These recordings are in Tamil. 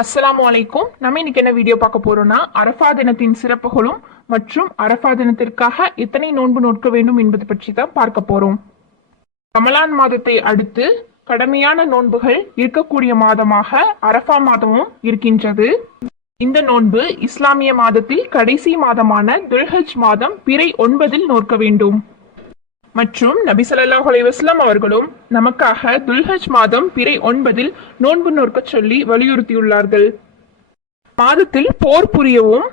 அஸ்ஸலாமு அலைக்கும். நம்ம இன்னைக்கு என்ன வீடியோ பார்க்க போறோம்னா, அரஃபா தினத்தின் சிறப்புகளும் மற்றும் அரஃபா தினத்திற்காக எத்தனை நோன்பு நோக்க வேண்டும் என்பது பற்றி தான் பார்க்க போறோம். ரமலான் மாதத்தை அடுத்து கடமையான நோன்புகள் இருக்கக்கூடிய மாதமாக அரஃபா மாதமும் இருக்கின்றது. இந்த நோன்பு இஸ்லாமிய மாதத்தில் கடைசி மாதமான துல்ஹஜ் மாதம் பிறை 9 நோக்க வேண்டும். மற்றும் நபி ஸல்லல்லாஹு அலைஹி வஸல்லம் அவர்களும் நமக்காக துல்ஹஜ் மாதம் பிறை 9 நோன்பு நோக்க சொல்லி வலியுறுத்தியுள்ளார்கள். மாதத்தில் போர் புரியவும்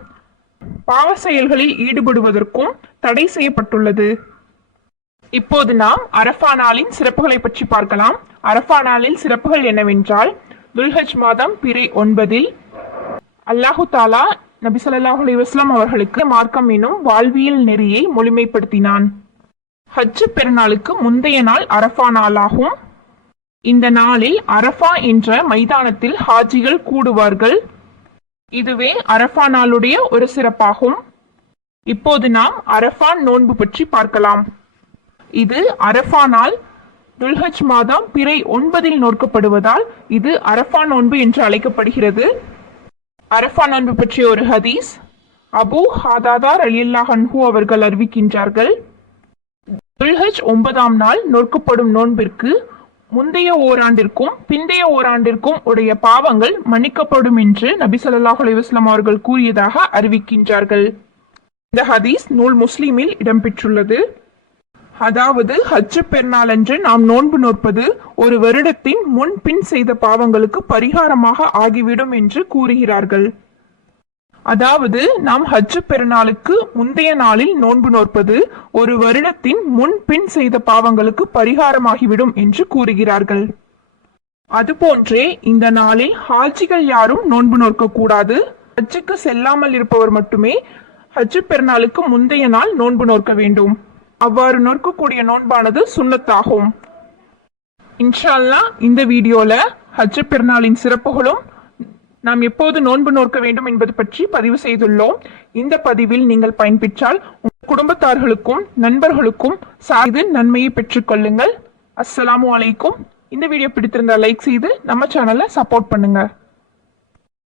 பாவ செயல்களில் ஈடுபடுவதற்கும் தடை செய்யப்பட்டுள்ளது. இப்போது நாம் அரஃபா நாளின் சிறப்புகளை பற்றி பார்க்கலாம். அரஃபா நாளில் சிறப்புகள் என்னவென்றால், துல்ஹஜ் மாதம் பிறை 9 அல்லாஹு தாலா நபி ஸல்லல்லாஹு அலைஹி வஸல்லம் அவர்களுக்கு மார்க்கம் எனும் வாழ்வியல் நெறியை முழுமைப்படுத்தினான். ஹஜ் பெருநாளுக்கு முந்தைய நாள் அரஃபா நாளாகும். இந்த நாளில் அரஃபா என்ற மைதானத்தில் ஹாஜிகள் கூடுவார்கள். இதுவே அரஃபா நாளுடைய ஒரு சிறப்பாகும். இப்போது நாம் அரஃபா நோன்பு பற்றி பார்க்கலாம். இது அரஃபா நாள் துல்ஹஜ் மாதம் பிறை 9 நோக்கப்படுவதால் இது அரஃபா நோன்பு என்று அழைக்கப்படுகிறது. அரஃபா நோன்பு பற்றிய ஒரு ஹதீஸ் அபூ ஹாதாதா ரலியல்லாஹு அன்ஹு அவர்கள் அறிவிக்கின்றார்கள். துல்ஹஜ் 9ஆம் நாள் நோக்கப்படும் நோன்பிற்கு முந்தைய ஓராண்டிற்கும் பிந்தைய ஓராண்டிற்கும் உடைய பாவங்கள் மன்னிக்கப்படும் என்று நபி ஸல்லல்லாஹு அலைஹி வஸல்லம் அவர்கள் கூறியதாக அறிவிக்கின்றார்கள். இந்த ஹதீஸ் நூல் முஸ்லிமில் இடம்பெற்றுள்ளது. அதாவது ஹஜ் பெருநாளன்று நாம் நோன்பு நோற்பது ஒரு வருடத்தின் முன் பின் செய்த பாவங்களுக்கு பரிகாரமாக ஆகிவிடும் என்று கூறுகிறார்கள். அதாவது நாம் ஹஜ் பெருநாளுக்கு முந்தைய நாளில் நோன்பு நோற்பது ஒரு வருடத்தின் முன் பின் செய்த பாவங்களுக்கு பரிகாரமாகிவிடும் என்று கூறுகிறார்கள். அதுபோன்றே இந்த நாளில் ஹாஜிகள் யாரும் நோன்பு நோக்க கூடாது. ஹஜ்ஜுக்கு செல்லாமல் இருப்பவர் மட்டுமே ஹஜ் பெருநாளுக்கு முந்தைய நாள் நோன்பு நோக்க வேண்டும். அவ்வாறு நோக்கக்கூடிய நோன்பானது சுன்னத்தாகும். இன்ஷா அல்லாஹ் இந்த வீடியோல ஹஜ் பெருநாளின் சிறப்புகளும் நாம் எப்போது நோன்பு நோக்க வேண்டும் என்பது பற்றி பதிவு செய்துள்ளோம். இந்த பதிவில் நீங்கள் பயன்பெற்றால் உங்கள் குடும்பத்தார்களுக்கும் நண்பர்களுக்கும் சாய்ந்து நன்மையை பெற்றுக்கொள்ளுங்கள். அஸ்ஸலாமு அலைக்கும். இந்த வீடியோ பிடித்திருந்தால் லைக் செய்து நம்ம சேனலை சப்போர்ட் பண்ணுங்க.